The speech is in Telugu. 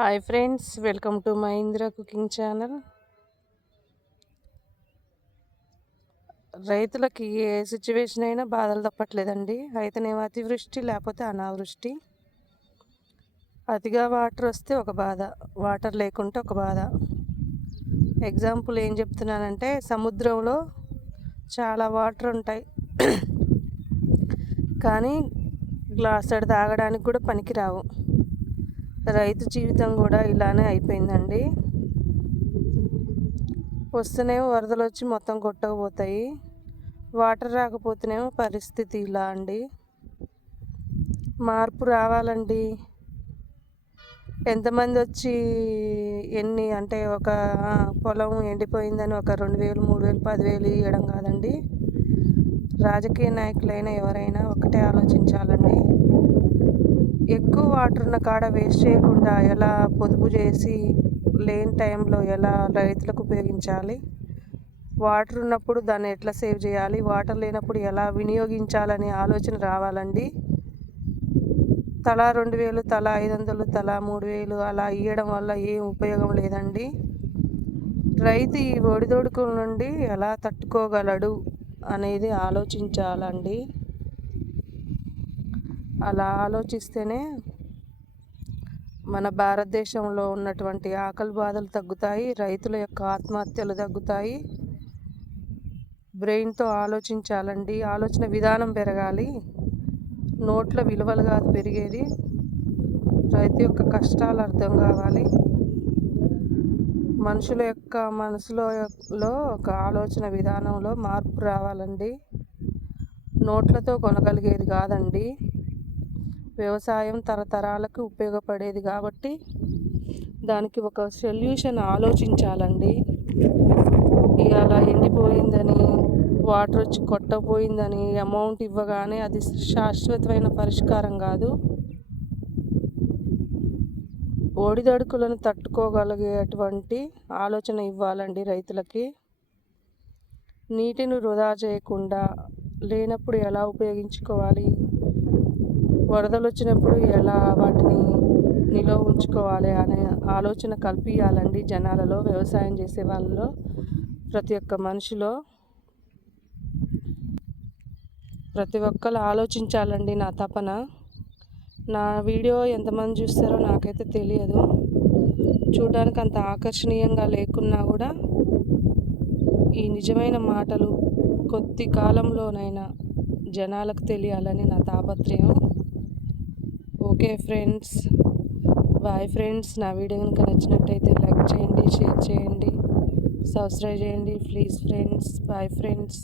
Hi friends, welcome to Mahindra cooking channel. రైతులకి ఏ సిచ్యువేషన్ అయినా బాధలు తప్పట్లేదండి. అయితేనేమో అతివృష్టి లేకపోతే అనావృష్టి. అతిగా వాటర్ వస్తే ఒక బాధ, వాటర్ లేకుంటే ఒక బాధ. ఎగ్జాంపుల్ ఏం చెప్తున్నానంటే, సముద్రంలో చాలా వాటర్ ఉంటాయి కానీ గ్లాసెడు తాగడానికి కూడా పనికిరావు. రైతు జీవితం కూడా ఇలానే అయిపోయిందండి. వస్తేనేమో వరదలు వచ్చి మొత్తం కొట్టకపోతాయి, వాటర్ రాకపోతేనేమో పరిస్థితి ఇలా అండి. మార్పు రావాలండి. ఎంతమంది వచ్చి ఎన్ని అంటే ఒక పొలం ఎండిపోయిందని ఒక 2,000, 3,000, 10,000 ఇవ్వడం కాదండి. రాజకీయ నాయకులైనా ఎవరైనా ఒకటే ఆలోచించాలండి. ఎక్కువ వాటర్ ఉన్న కాడ వేస్ట్ చేయకుండా ఎలా పొదుపు చేసి లేని టైంలో ఎలా రైతులకు ఉపయోగించాలి, వాటర్ ఉన్నప్పుడు దాన్ని ఎట్లా సేవ్ చేయాలి, వాటర్ లేనప్పుడు ఎలా వినియోగించాలనే ఆలోచన రావాలండి. తలా 2,000, తలా 500, తలా 3,000 అలా ఇవ్వడం వల్ల ఏం ఉపయోగం లేదండి. రైతు ఈ ఒడిదొడుకుల నుండి ఎలా తట్టుకోగలడు అనేది ఆలోచించాలండి. అలా ఆలోచిస్తేనే మన భారతదేశంలో ఉన్నటువంటి ఆకలి బాధలు తగ్గుతాయి, రైతుల యొక్క ఆత్మహత్యలు తగ్గుతాయి. బ్రెయిన్తో ఆలోచించాలండి. ఆలోచన విధానం పెరగాలి. నోట్ల విలువలు కాదు పెరిగేది, రైతు యొక్క కష్టాలు అర్థం కావాలి. మనుషుల యొక్క మనసులో ఒక ఆలోచన విధానంలో మార్పు రావాలండి. నోట్లతో కొనగలిగేది కాదండి. వ్యవసాయం తరతరాలకు ఉపయోగపడేది కాబట్టి దానికి ఒక సొల్యూషన్ ఆలోచించాలండి. ఇవాళ ఎండిపోయిందని, వాటర్ వచ్చి కొట్టపోయిందని అమౌంట్ ఇవ్వగానే అది శాశ్వతమైన పరిష్కారం కాదు. ఒడిదొడుకులను తట్టుకోగలిగేటువంటి ఆలోచన ఇవ్వాలండి రైతులకి. నీటిని వృధా చేయకుండా లేనప్పుడు ఎలా ఉపయోగించుకోవాలి, వరదలు వచ్చినప్పుడు ఎలా వాటిని నిల్వ ఉంచుకోవాలి అనే ఆలోచన కల్పించాలండి జనాలలో, వ్యవసాయం చేసే వాళ్ళలో, ప్రతి ఒక్క మనిషిలో. ప్రతి ఒక్కరు ఆలోచించాలండి. నా తపన. నా వీడియో ఎంతమంది చూస్తారో నాకైతే తెలియదు. చూడడానికి అంత ఆకర్షణీయంగా లేకున్నా కూడా ఈ నిజమైన మాటలు కొద్ది కాలంలోనైనా జనాలకు తెలియాలని నా తాపత్రయం. Okay friends, boy friends. నా వీడియో కనుక నచ్చినట్టయితే లైక్ చేయండి, షేర్ చేయండి, సబ్స్క్రైబ్ చేయండి ప్లీజ్ ఫ్రెండ్స్. Boy friends.